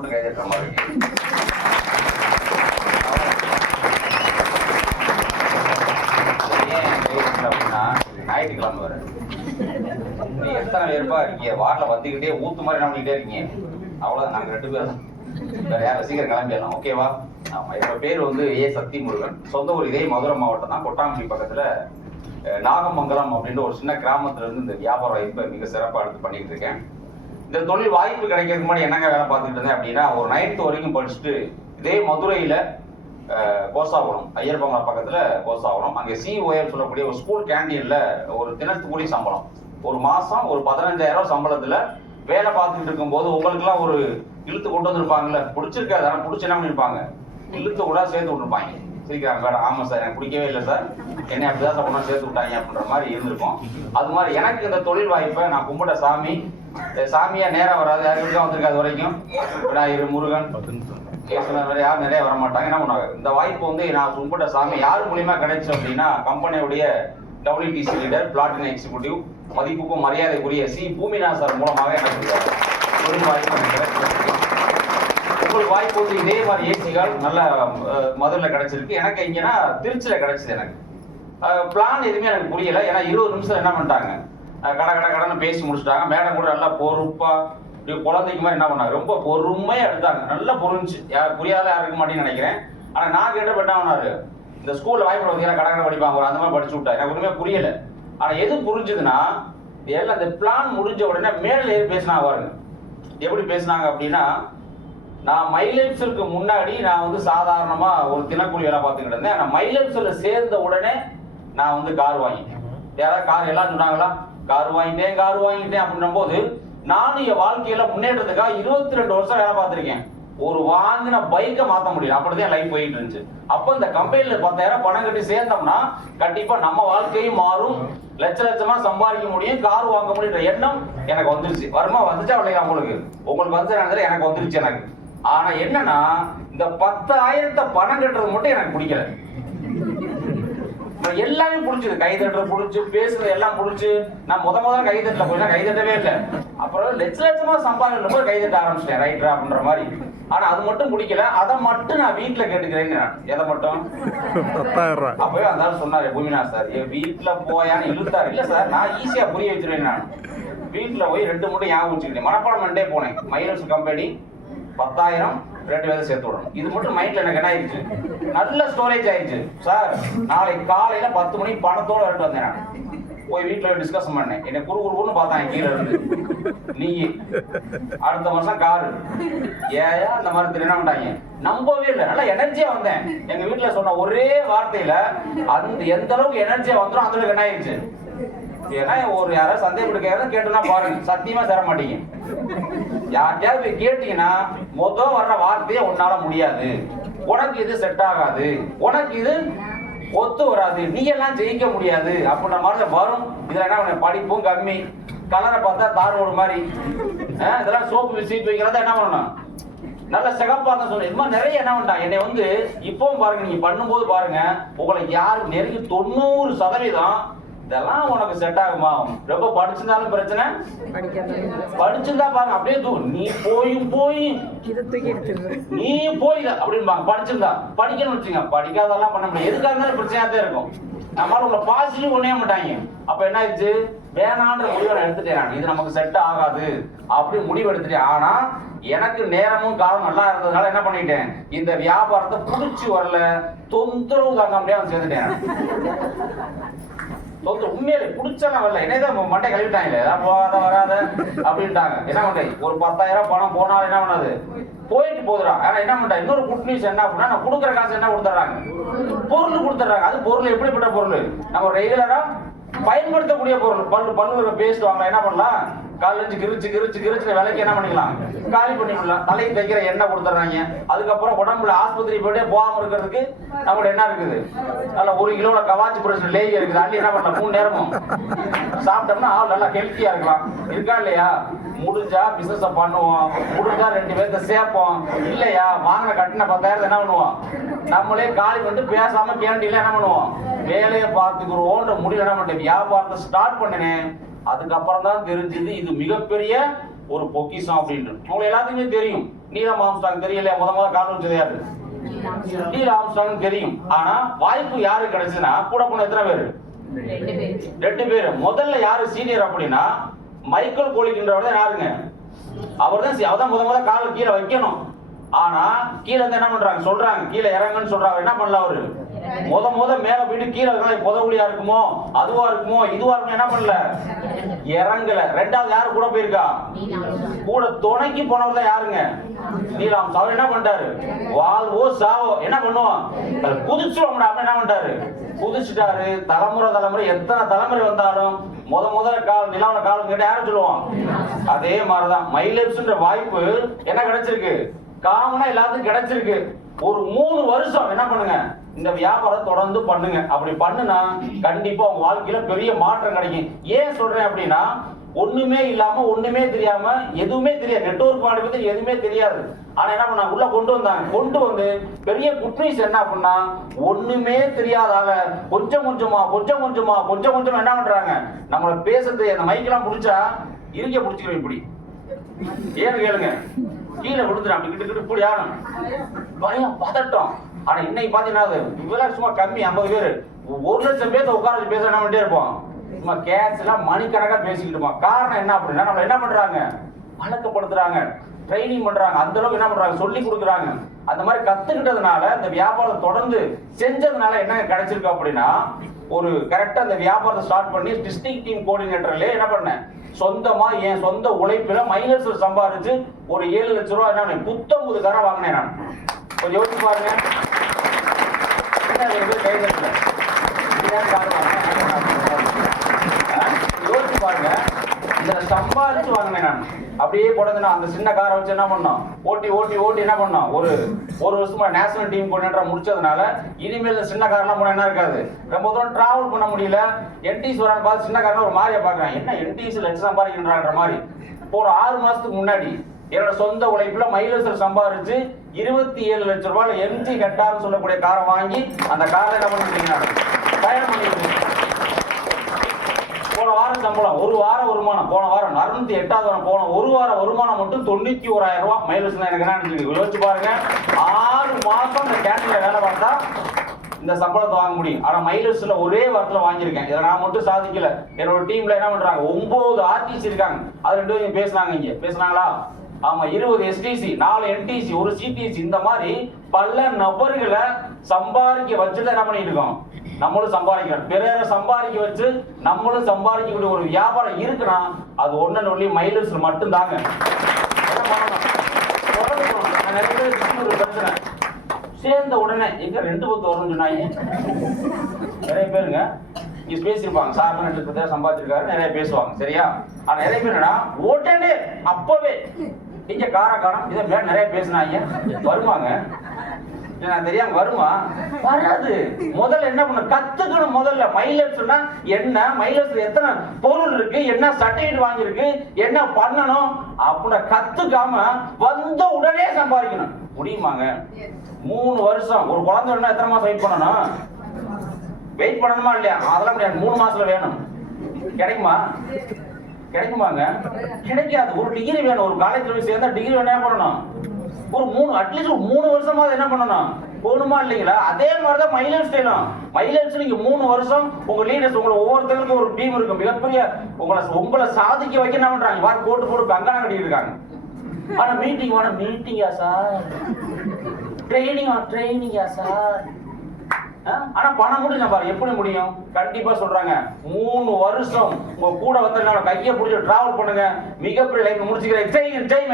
மட்டும் கை தட்டுற மாதிரி இருக்கு. ஏன் கை தட்டல அப்படின்னா ஞாயிற்றுக்கிழமை வர நீ எத்தனை பேருப்பா இருக்கீங்க வாரில் வந்துக்கிட்டே ஊத்து மாதிரி என்ன பண்ணிக்கிட்டே இருக்கீங்க. அவ்வளோதான், நாங்கள் 2 பேர் தான், வேற யாரும் சீக்கிரம் கிளம்பிடலாம். ஓகேவா? ஆமாம், என்னோட பேர் வந்து ஏ சக்திமுருகன். சொந்த ஊர் இதே மதுரை மாவட்டம் தான், கொட்டாம்பட்டி பக்கத்தில் நாகமங்கலம் அப்படின்ற ஒரு சின்ன கிராமத்துல இருந்து இந்த வியாபார வாய்ப்பை மிக சிறப்பாக எடுத்து பண்ணிட்டு இருக்கேன். இந்த தொழில் வாய்ப்பு கிடைக்கிறதுக்கு முன்னாடி என்னங்க வேலை பார்த்துட்டு இருந்தேன் அப்படின்னா, ஒரு 9th வரைக்கும் படிச்சுட்டு இதே மதுரையில் கோசாவரம் ஐயர்பங்களா பக்கத்தில் கோசாவரம் அங்கே சிஓஎல் சொல்லக்கூடிய ஒரு ஸ்கூல் கேண்டீனில் ஒரு தினக்கூலி சம்பளம், ஒரு மாதம் ஒரு 15,000 சம்பளத்தில் வேலை பார்த்துட்டு இருக்கும்போது உங்களுக்குலாம் ஒரு இழுத்து கொண்டு வந்துருப்பாங்கல்ல, பிடிச்சிருக்காது, ஆனால் பிடிச்சி என்ன பண்ணியிருப்பாங்க, இழுத்து கூட சேர்த்து விட்டுருப்பாங்க. சரிக்கிறாங்க வேலை, ஆமாம் சார் எனக்கு பிடிக்கவே இல்லை சார், என்னை அப்படிதான் சார் கொண்டு சேர்த்து விட்டாங்க அப்படின்ற மாதிரி இருந்திருக்கும். அது மாதிரி எனக்கு இந்த தொழில் வாய்ப்பை நான் கும்பிட்ட சாமியா நேரம் வராது, யாருக்கும் வந்திருக்காது வரைக்கும் விநாயகர் முருகன் வேறு யாரும் நிறைய வர மாட்டாங்க. என்ன பண்ணுவாங்க, இந்த வாய்ப்பு வந்து நான் கும்பிட்ட சாமி யார் மூலியமா கிடைச்சு அப்படின்னா, கம்பெனியுடைய WTC லீடர் பிளாட்டினம் எக்ஸிக்யூட்டிவ் மதிப்புக்கும் மரியாதைக்குரிய சி பூமிநாத் சார் மூலமாக எனக்கு தொழில் வாய்ப்பு கிடைச்சிருக்கு. உங்களுக்கு வாய்ப்பு வந்து இதே மாதிரி ஏசிகள் நல்ல மதுரையில் கிடைச்சிருக்கு. எனக்கு இங்கன்னா திருச்சியில் கிடைச்சிது. எனக்கு பிளான் எதுவுமே எனக்கு புரியல. ஏன்னா 20 நிமிஷம் என்ன பண்ணிட்டாங்க, கடன்னு பேசி முடிச்சுட்டாங்க. மேடம் கூட நல்லா பொறுப்பா குழந்தைக்கு மாதிரி என்ன பண்ணாங்க, ரொம்ப பொறுமையா எடுத்தாங்க, நல்லா புரிஞ்சு. புரியாத யாருக்கு மாட்டேன்னு நினைக்கிறேன். ஆனா நான் கேட்டப்ப என்ன பண்ணாரு, இந்த ஸ்கூல்ல வாய்ப்பு பார்த்தீங்கன்னா கடற்கரை படிப்பாங்க, அந்த மாதிரி படிச்சு விட்டாரு. எனக்கு ஒண்ணுமே புரியல. ஆனா எது புரிஞ்சுதுன்னா, எல்லாம் இந்த பிளான் முடிஞ்ச உடனே மேல ஏறி பேசினாங்க பாருங்க. எப்படி பேசினாங்க அப்படின்னா, நான் மைலேஜ்க்கு முன்னாடி நான் வந்து சாதாரணமா ஒரு தினக்கூலி வேலை பார்த்துக்கிட்டு இருந்தேன். ஆனா மைலேஜ்ல சேர்ந்த உடனே நான் வந்து கார் வாங்கிட்டேன். யாராவது கார் எல்லாம் சொன்னாங்களா, கார் வாங்கிட்டேன் அப்படின்னும் போது நானும் என் வாழ்க்கையில முன்னேற்றத்துக்காக 22 வருஷம் வேலை பார்த்திருக்கேன். ஒரு வாங்கின பைக்கை மாற்ற முடியல, அப்படிதான் லைஃப் போயிட்டு இருந்துச்சு. அப்போ இந்த கம்பெனில 10,000 பணம் கட்டி சேர்ந்தோம்னா கண்டிப்பா நம்ம வாழ்க்கையும் மாறும், லட்சமா சம்பாதிக்க முடியும், கார் வாங்க முடியுன்ற எண்ணம் எனக்கு வந்துருச்சு. வருமா வந்துச்சா இல்லையா உங்களுக்கு வந்து எனக்கு வந்துருச்சு எனக்கு. ஆனா என்னன்னா, இந்த 10,000 பணம் கட்டுறது மட்டும் எனக்கு பிடிக்கல. எல்லாமே புடிச்சது, கை தட்டுறது புடிச்சு, பேசுறது எல்லாம் புடிச்சு. நான் முதல்ல கை தட்டல, போய் கை தட்டவே இல்லை. அப்புறம் லட்சமா சம்பாதிக்கும் போது கை தட்ட ஆரம்பிச்சிட்டேன், ரைட்டரா அப்படின்ற மாதிரி. ஆனா அது மட்டும் பிடிக்கல. அதை மட்டும் நான் வீட்டுல கேட்டுக்கிறேன். எதை மட்டும்? 10,000. அப்பவே அந்த சொன்னாரு பூமிநாத் சார், என் வீட்டுல போயான்னு இழுத்தாரு. இல்ல சார், நான் ஈஸியா புரிய வச்சிருவேன். நான் வீட்டுல போய் 2 மட்டும் ஞாபகம் வச்சுக்கிட்டேன். மனப்பாடம் பண்ணிட்டே போனேன். மைனஸ் கம்பெனி 10,000 2 பேரும் சேர்த்து விடணும். இது மட்டும் மைண்ட்ல எனக்கு என்ன ஆயிடுச்சு, நல்ல ஸ்டோரேஜ் ஆயிடுச்சு. சார் நாளைக்கு காலையில 10 மணிக்கு பணத்தோட எடுத்து வந்தேன். நான் போய் வீட்டுல டிஸ்கஸ் பண்ணேன். என்னை குறுகுறுன்னு பார்த்தாங்க கீழே இருந்து, நீ அடுத்த வருஷம் காரு ஏயா அந்த மாதிரி என்ன பண்ணிட்டாங்க, நம்பவே இல்லை. நல்லா எனர்ஜியா வந்தேன். எங்க வீட்டுல சொன்ன ஒரே வார்த்தையில அந்த எந்த அளவுக்கு எனர்ஜியா வந்துடும் அந்த அளவுக்கு என்ன ஆயிடுச்சு. ஏன்னா ஒரு யாராவது சந்தேகப்பட்டு கேட்டோம்னா பாருங்க, சத்தியமா தர மாட்டீங்க. யார்கிட்டயாவது போய் கேட்டீங்கன்னா மொத்தம் வர்ற வார்த்தையே உன்னால முடியாது, உனக்கு இது செட் ஆகாது, உனக்கு இது ஒத்து வராது, நீ எல்லாம் ஜெயிக்க முடியாது அப்படின்ற மாதிரி வரும். இதுல என்ன படிப்பும் கம்மி, கலரை பார்த்தா தாரோடு மாதிரி, இதெல்லாம் சோப்பு சீப்பு வைக்கிறதா என்ன பண்ணணும், நல்ல சிகப்பா தான் சொல்லணும். இது மாதிரி நிறைய என்ன பண்ணாங்க என்னை வந்து. இப்பவும் பாருங்க, நீங்க பண்ணும்போது பாருங்க, உங்களை யாருக்கு நெருங்கி 90% இதெல்லாம் உனக்கு செட் ஆகுமா, ரொம்ப படிச்சிருந்தாலும் பிரச்சனை, படிச்சிருந்தா பாருங்க அப்படியே நீ போய் அப்படின்பாங்க. படிச்சிருந்தா படிக்கணும்னு வச்சுங்க, படிக்காதெல்லாம் பண்ண முடியாது. எதுக்காக இருந்தாலும் பிரச்சனையாதான் இருக்கும். நம்மளால உங்களை பாசிட்டிவ் ஒண்ணே மாட்டாங்க. அப்ப என்ன ஆயிடுச்சு, வேணான்ற முடிவை நான் எடுத்துட்டேன், இது நமக்கு செட் ஆகாது அப்படி முடிவு எடுத்துட்டேன். ஆனா எனக்கு நேரமும் காலம் நல்லா இருந்ததுனால என்ன பண்ணிட்டேன், இந்த வியாபாரத்தை புடிச்சு வரல, தொந்தரவு தாங்க முடியாது சேர்ந்துட்டேன். உண்மையிலே புடிச்சா வரல, என்னதான் மண்டை கழுவிட்டாங்களே, போகாத வராத அப்படின்ட்டாங்க. என்ன பண்ண, ஒரு 10,000 பணம் போனாலும் என்ன பண்ணாது, போயிட்டு போதுடா. ஆனா என்ன பண்றா, இன்னொரு குட் நியூஸ் என்ன அப்படின்னா, நான் கொடுக்குற காசு என்ன கொடுத்துட்றாங்க, பொருள் கொடுத்துட்றாங்க. அது பொருள் எப்படிப்பட்ட பொருள், நம்ம ரெகுலரா பயன்படுத்தக்கூடிய பொருள். பல்லு பேஸ்ட் வாங்க என்ன பண்ணலாம், காலேஜ் கிரிச்சு விலைக்கு என்ன பண்ணிக்கலாம், காலி பண்ணிக்கலாம். தலைக்கு தைக்கிற எண்ணெய் கொடுத்துட்றாங்க. அதுக்கப்புறம் உடம்புல ஆஸ்பத்திரி போயிட்டே போகாம இருக்கிறதுக்கு நம்மளோட என்ன இருக்குது, நல்ல 1 கிலோல கவாச்சி பிரச்சனை லேய் இருக்குது. அள்ளி என்ன பண்ணலாம், 3 நேரமும் சாப்பிட்டோம்னா நல்லா ஹெல்த்தியா இருக்கலாம். இருக்கா இல்லையா? முடிஞ்சா பிசினஸ் பண்ணுவோம், முடிஞ்சா 2 பேர்த்த சேர்ப்போம். இல்லையா, வாங்கின கட்டின 10,000 என்ன பண்ணுவோம், நம்மளே காலி பண்ணிட்டு பேசாம கேண்டீன்ல என்ன பண்ணுவோம், வேலையை பார்த்துக்கிறோன்ற முடிவு என்ன பண்ணிட்டேன், வியாபாரத்தை ஸ்டார்ட் பண்ணினேன். அதுக்கப்புறம் தான் தெரிஞ்சது இது மிகப்பெரிய ஒரு பொக்கிஷம் அப்படின்ட்டு. அவங்க எல்லாத்துக்குமே தெரியும். நீலம் ஆம்ஸ்ட்ராங் தெரியல, முத கால் வச்சது யாரு? நீல் ஆம்ஸ்ட்ராங் தெரியும். ஆனா வாய்ப்பு யாருக்கு கிடைச்சதுன்னா கூட போன எத்தனை பேரு? 2 பேர். முதல்ல யாரு சீனியர் அப்படின்னா மைக்கேல் கோலிக்கின்றவர் தான். யாருங்க? அவர்தான் முத கால கீழே வைக்கணும். ஆனா கீழே வந்து என்ன பண்றாங்க, சொல்றாங்க கீழே இறங்குன்னு சொல்றாங்க. என்ன பண்ணல அவரு? முத மேல போயிட்டு கீழே புதவுலியா இருக்குமோ, அதுவா இருக்குமோ, இதுவா இருக்குமோ, என்ன பண்ணல, இறங்கல. ரெண்டாவது யாரு கூட போயிருக்கா? கூட துணைக்கு போனவர் தான் யாருங்க? நீலாம். அவர் என்ன பண்ணிட்டாரு? வாழ்வோ சாவோ என்ன பண்ணுவோம், குதிச்சுவோம் அப்ப என்ன பண்ணிட்டாரு? குதிச்சுட்டாரு. தலைமுறை எத்தனை தலைமுறை வந்தாலும் முதல்ல கால் நிலாவில காலம் கேட்ட யாரும் சொல்லுவோம். அதே மாதிரிதான் மைலேப்ஸ்ன்ற வாய்ப்பு என்ன கிடைச்சிருக்கு, காமனா எல்லாத்துக்கும் கிடைச்சிருக்கு. ஒரு 3 வருஷம் என்ன பண்ணுங்க, இந்த வியாபாரம் தொடர்ந்து பண்ணுங்க. அப்படி பண்ணுனா கண்டிப்பா உங்க வாழ்க்கையில பெரிய மாற்றம் கிடைக்கும். ஏன் சொல்றேன் அப்படின்னா, ஒண்ணுமே இல்லாம ஒண்ணுமே தெரியாம எதுவுமே தெரியாது, நெட்வொர்க் மார்க்கெட்டிங் பத்தி எதுவுமே தெரியாது. ஆனா என்ன பண்ணாங்க, உள்ள கொண்டு வந்தாங்க. கொண்டு வந்து பெரிய குட் நியூஸ் என்ன பண்ணா, ஒண்ணுமே தெரியாதால கொஞ்சம் கொஞ்சமா என்ன பண்றாங்க, நம்மள பேசுறது அந்த மைக்கெல்லாம் பிடிச்சா இருக்க பிடிச்சிக்கிறோம். இப்படி ஏன்னு கேளுங்க, கீழே கொடுத்துரு அப்படி கிட்ட இப்படி ஆகணும், பயம் பதட்டம். ஆனா இன்னைக்கு பாத்தீங்கன்னா இவெல்லாம் சும்மா கம்மி, 50 பேர் 1 லட்சம் பேர் உட்கார வச்சு பேச என்ன பண்ணிட்டே இருப்போம், சும்மா கேஸ் எல்லாம் மணிக்கணக்கா பேசிக்கிட்டு இருப்போம். காரணம் என்ன அப்படின்னா, நம்ம என்ன பண்றாங்க, வழக்கப்படுத்துறாங்க, ட்ரைனிங் பண்றாங்க, அந்த அளவுக்கு என்ன பண்றாங்க, சொல்லி கொடுக்குறாங்க. அந்த மாதிரி கத்துக்கிட்டதுனால இந்த வியாபாரம் தொடர்ந்து செஞ்சதுனால என்ன கிடைச்சிருக்கு அப்படின்னா, ஒரு கரெக்டா அந்த வியாபாரத்தை ஸ்டார்ட் பண்ணி டிஸ்ட்ரிக்ட் டீம் கோஆர்டினேட்டர்ல என்ன பண்ணேன், சொந்தமா என் சொந்த உழைப்புல மைனஸ் சம்பாதிச்சு ஒரு 7 லட்சம் ரூபாய் என்ன புத்தம்புது காரை வாங்கினேன். நான் கொஞ்சம் யோசிச்சு பாருங்க. யோசிச்சு பாருங்க, இந்த சம்பாதிச்சு வாங்கினேன் நான். அப்படியே போடுறதுன்னா அந்த சின்ன காரை வச்சு என்ன பண்ணோம், ஓட்டி என்ன பண்ணோம், ஒரு வருஷமா நேஷனல் டீம் கோஆர்டினேட்டரா முடிச்சதுனால இனிமேல் இந்த சின்ன கார்லாம் போனா என்ன இருக்காது, ரொம்ப தூரம் டிராவல் பண்ண முடியல. என்டிசி வரான்னு பார்த்து சின்ன கார்ல ஒரு மாதிரியா பாக்குறேன், என்ன என்டிசி லட்சம் சம்பாதிக்கின்றான்ற மாதிரி. போற 6 மாசத்துக்கு முன்னாடி என்னோட சொந்த உழைப்புல மைலேஜ்ல சம்பாதிச்சு 27 லட்சம் ரூபாய் எம்ஜி கட்டார்னு சொல்லக்கூடிய காரை வாங்கி அந்த காரை என்ன பண்ணிட்டீங்க, பயணம் பண்ணிட்டு. போன வாரம் சம்பளம், ஒரு வார வருமானம், போன வாரம் 608வது வாரம், போன ஒரு வார வருமானம் மட்டும் 91,000 ரூபாய் மைலேஜ். எனக்கு என்ன யோசிச்சு பாருங்க, 6 மாசம் இந்த கேண்டீன்ல வேலை பார்த்தா இந்த சம்பளத்தை வாங்க முடியும். ஆனா மைலேஜ்ல ஒரே வாரத்துல வாங்கியிருக்கேன். இதை நான் மட்டும் சாதிக்கல, என்னோட டீம்ல என்ன பண்றாங்க, 9 ஆர்டிசி இருக்காங்க. அது 2 பேரும் பேசுனாங்க. இங்க பேசுனாங்களா? ஆமா, 20 எஸ்டிசி, 4 என்டிசி, 1 சிடிசி, இந்த மாதிரி பல நபர்களை சம்பாதிக்க வச்சுட்டு என்ன பண்ணிட்டு இருக்கோம், நம்மளும் சம்பாதிக்கிறோம். பிறரை சம்பாதிக்க வச்சு நம்மளும் சம்பாதிக்கக்கூடிய ஒரு வியாபாரம் இருக்குன்னா அது ஒண்ணு மைலேஜ் மட்டும் தாங்க. நிறைய பேர் ஒரு பிரச்சனை, சேர்ந்த உடனே எங்க 2 பத்து வரும்னு சொன்னாங்க. நிறைய பேருங்க இங்க பேசிருப்பாங்க, சார் 2 சம்பாதிச்சிருக்காரு, நிறைய பேசுவாங்க, சரியா? ஆனா நிறைய பேர் என்னன்னா உடனே அப்பவே இங்க காரணம் இதை நிறைய பேசினாங்க. வருவாங்க நான் தெரியாம வருமா? வராது. முதல்ல என்ன பண்ண கத்துக்கணும். முதல்ல மைலேஜ்னா என்ன, மைலேஜ்ல எத்தனை பொருள் இருக்கு, என்ன சர்டிபிகேட் வாங்கியிருக்கு, என்ன பண்ணணும் அப்படின்னு கத்துக்காம வந்த உடனே சம்பாதிக்கணும் முடியுமாங்க? 3 வருஷம் ஒரு குழந்தை வேணும்னா எத்தனை மாசம் வெயிட் பண்ணணும்? வெயிட் பண்ணணுமா இல்லையா? அதெல்லாம் முடியாது. 3 மாசத்துல வேணும். கிடைக்குமாங்க? கிடைக்காது. ஒரு டிகிரி வேணும். ஒரு காலேஜ்ல போய் சேர்ந்தா டிகிரி வேணும். என்ன பண்ணணும்? ஒரு அட்லீஸ்ட் 3 வருஷமாவது என்ன பண்ணணும், போகணுமா இல்லைங்களா? அதே மாதிரிதான் மைலேஜ் வேணும். மைலேஜ் நீங்க 3 வருஷம் உங்க லீடர்ஸ், உங்களை ஒவ்வொருத்தருக்கும் ஒரு டீம் இருக்கும், மிகப்பெரிய உங்களை சாதிக்க வைக்க என்ன பண்றாங்க, வார போட்டு கங்கணம் கட்டிட்டு இருக்காங்க. ஆனா மீட்டிங்கா சார், ட்ரைனிங்கா சார். ஆனா பணம் முடிஞ்ச பாரு எப்படி முடியும்? கண்டிப்பா சொல்றாங்க 3 வருஷம் உங்க கூட வந்து கையை பிடிச்சி டிராவல் பண்ணுங்க, மிகப்பெரிய லைஃப் முடிச்சுக்கிறேன். ஜெய்